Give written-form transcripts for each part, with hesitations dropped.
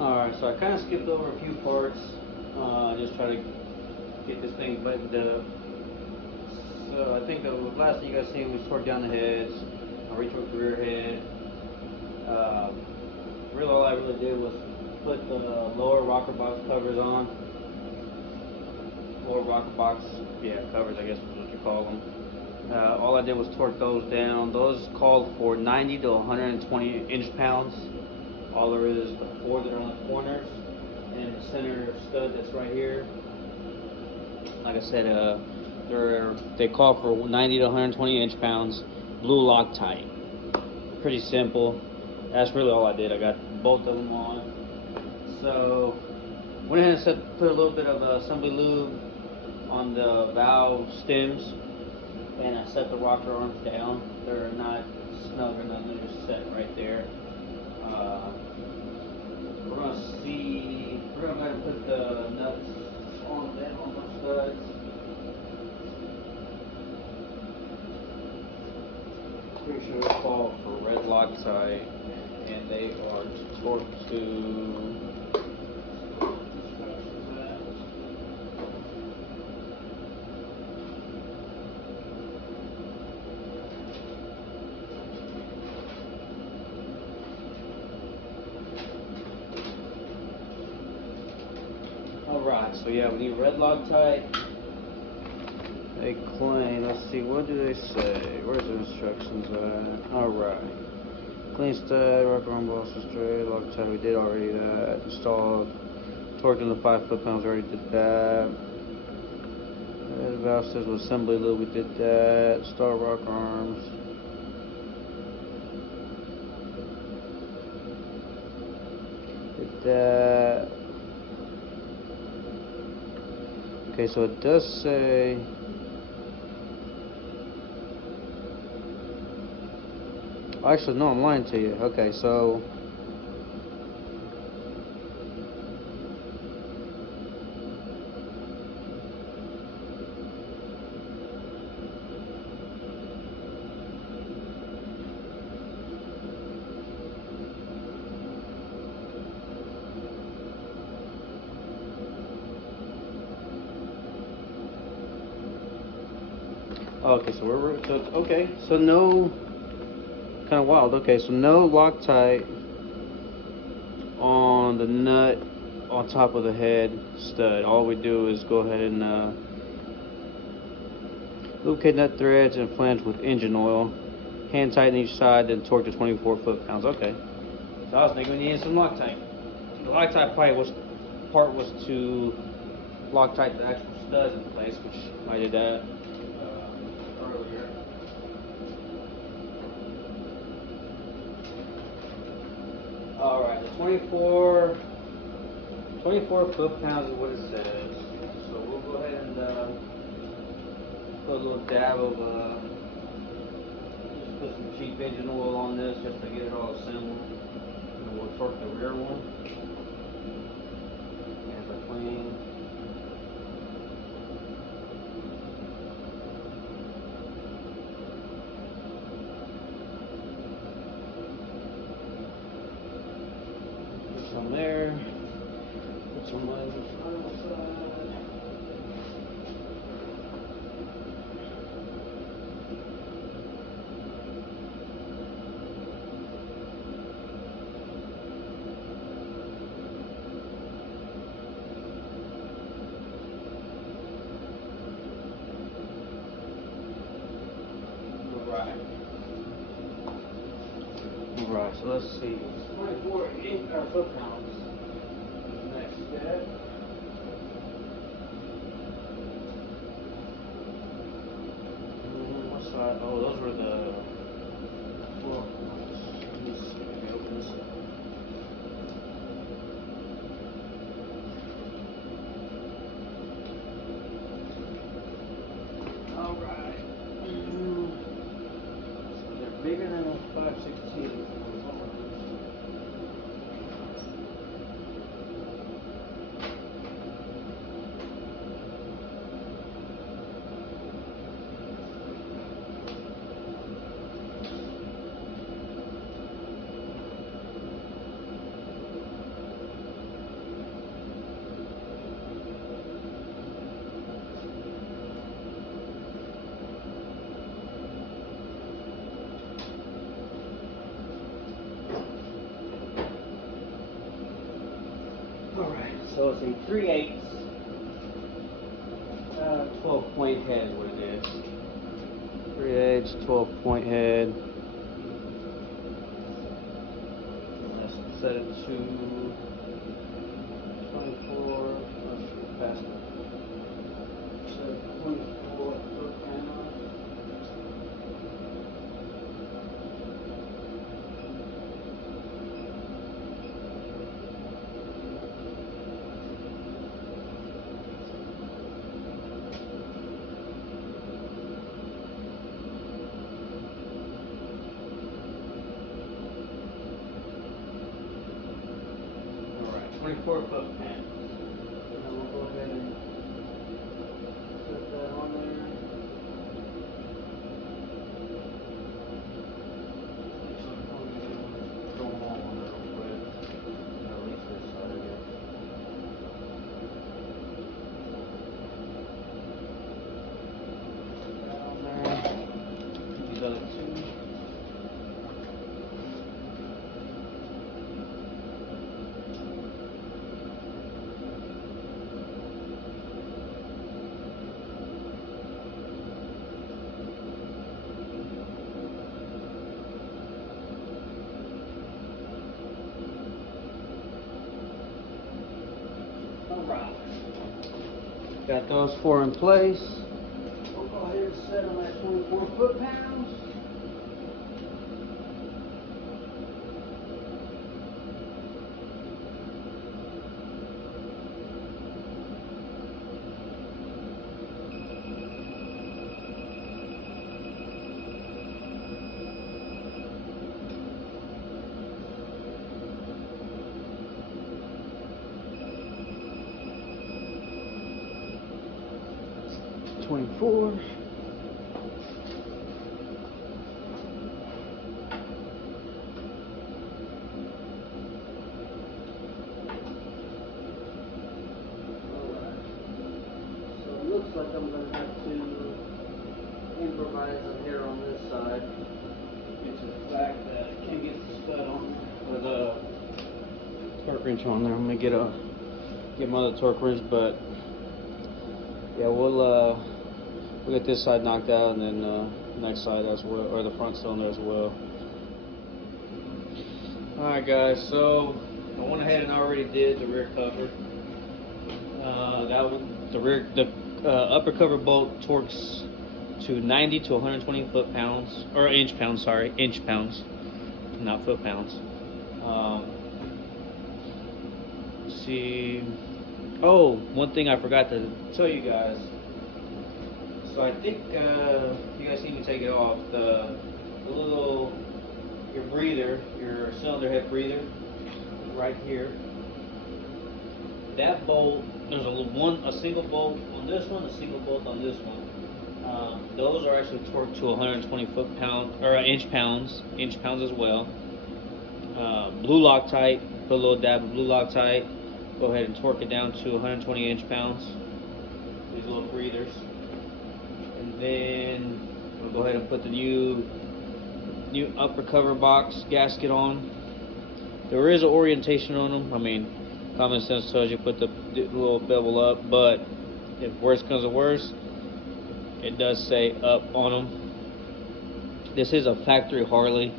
Alright, so I kind of skipped over a few parts. Just try to get this thing buttoned up. So I think the last thing you guys seen was torque down the heads. I retorqued the rear head. Really, all I really did was put the lower rocker box covers on. Lower rocker box, yeah, covers, I guess is what you call them. All I did was torque those down. Those called for 90 to 120 inch-pounds. All there is the four that are on the corners and the center stud that's right here. Like I said, they call for 90 to 120 inch-pounds. Blue Loctite. Pretty simple. That's really all I did. I got both of them on. So went ahead and put a little bit of assembly lube on the valve stems, and I set the rocker arms down. They're not snug or nothing, they're just set right there. We're gonna go ahead and put the nuts on them, on those studs. Pretty sure it's called for red Loctite, and they are torqued to. Alright, so yeah, we need red Loctite. They claim, let's see, what do they say? Where's the instructions at? Alright. Clean stud, rocker arm bolster straight, Loctite, we did already that. Installed, torqued into 5 foot-pounds, already did that. The valve says with assembly lube, we did that. Star rocker arms. Did that. Okay, so it does say actually no, I'm lying to you. Okay, so okay, so so no, kind of wild. Okay, so no Loctite on the nut on top of the head stud. All we do is go ahead and lubricate nut threads and flange with engine oil. Hand tighten each side, then torque to 24 foot-pounds. Okay. So I was thinking we needed some Loctite. The Loctite part was to Loctite the actual studs in place, which I did that earlier. Alright, the 24 foot-pounds is what it says. So we'll go ahead and put a little dab of just put some cheap engine oil on this just to get it all assembled. And we'll torque the rear one. Hands are clean. Put some there. Put some on the final side. Right, so let's see. 24 foot-pounds. Next step. What side? Oh, those were the floor points. Let me see. Let me open this up. Alright. They're bigger than a 5/16. Alright, so it's a 3/8 12-point head is what it is. 3/8 12-point head. Let's set it to 24. Let's go faster. Set it to 24 foot pound. Alright, 24 foot pound. And then we'll go ahead and set that on there. Throw them all on there real quick. At least this side, I guess. That on there. These other two. Alright. Got those 4 in place. We'll go ahead and set them at 24 foot-pounds. .24. So it looks like I'm going to have to improvise on here on this side due to the fact that I can't get the stud on or the torque wrench on there. I'm going to get my other torque wrench, but yeah, we'll get this side knocked out, and then next side as well, or the front cylinder as well. Alright guys, so I went ahead and already did the rear cover. That one, the upper cover bolt torques to 90 to 120 foot-pounds, or inch-pounds, sorry, inch-pounds, not foot-pounds. Let's see. Oh, one thing I forgot to tell you guys. So I think you guys see me take it off. The little, your breather, your cylinder head breather, right here. That bolt, there's a single bolt on this one, a single bolt on this one. Those are actually torqued to 120 foot-pound or inch-pounds as well. Blue Loctite, put a little dab of Blue Loctite. Go ahead and torque it down to 120 inch-pounds. These little breathers. And then we'll go ahead and put the new upper cover box gasket on. There is an orientation on them. I mean, common sense tells you put the little bevel up, but if worse comes to worse, it does say up on them. This is a factory Harley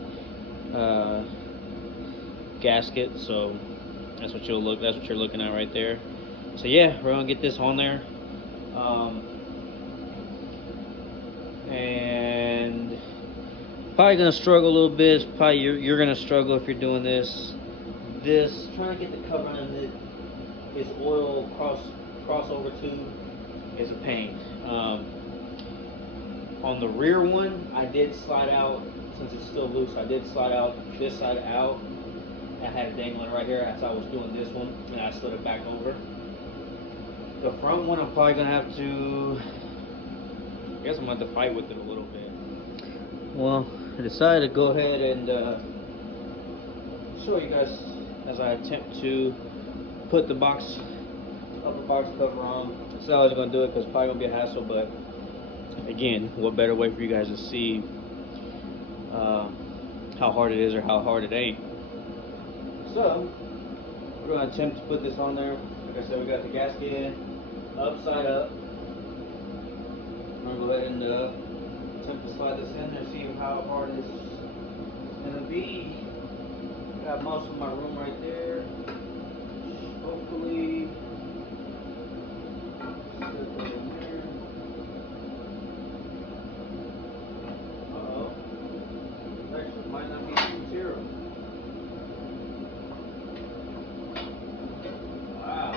gasket, so that's what you're looking at right there. So yeah, we're gonna get this on there. And probably gonna struggle a little bit. Probably you're gonna struggle if you're doing this. Trying to get the cover on this oil crossover tube is a pain. On the rear one, I did slide out, since it's still loose, I did slide out this side out. I had it dangling right here as I was doing this one, and I slid it back over. The front one, I'm probably gonna have to, I guess I'm gonna have to fight with it a little bit. Well, I decided to go ahead and show you guys as I attempt to put the upper box cover on. So I was gonna do it because it's probably gonna be a hassle, but again, what better way for you guys to see how hard it is or how hard it ain't. So we're we're gonna attempt to put this on there. Like I said, we got the gasket upside up. I'm gonna go ahead and attempt to slide this in there, see how hard it's gonna be. Got most of my room right there. Hopefully, sit that in there. Uh-oh. Actually, it might not be too zero. Wow.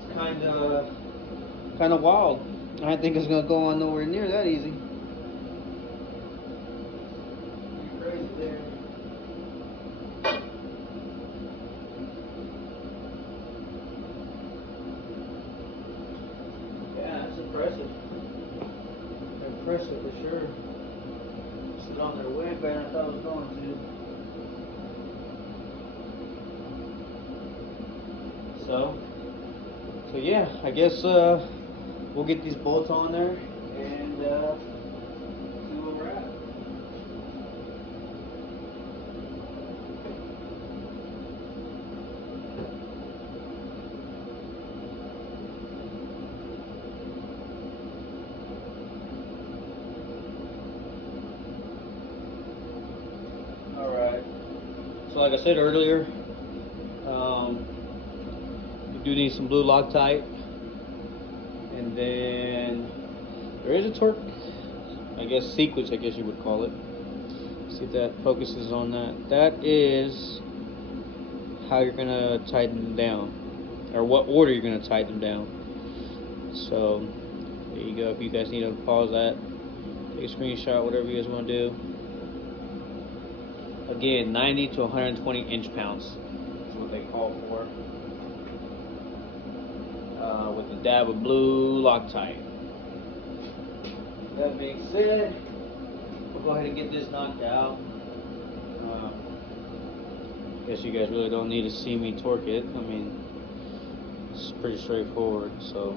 It's kind of wild. I didn't think it's gonna go on nowhere near that easy. Pretty crazy there. Yeah, that's impressive. Impressive for sure. It's on there way better than I thought it was going to. So yeah, I guess we'll get these bolts on there and see where we're at. Alright, so like I said earlier, you do need some blue Loctite, and then there is a torque, I guess sequence, I guess you would call it. See if that focuses on that. That is how you're gonna tighten them down, or what order you're gonna tighten them down. So there you go. If you guys need to pause that, take a screenshot, whatever you guys want to do. Again, 90 to 120 inch-pounds is what they call for. With a dab of blue Loctite. That being said, we'll go ahead and get this knocked out. Guess you guys really don't need to see me torque it. I mean, it's pretty straightforward. So.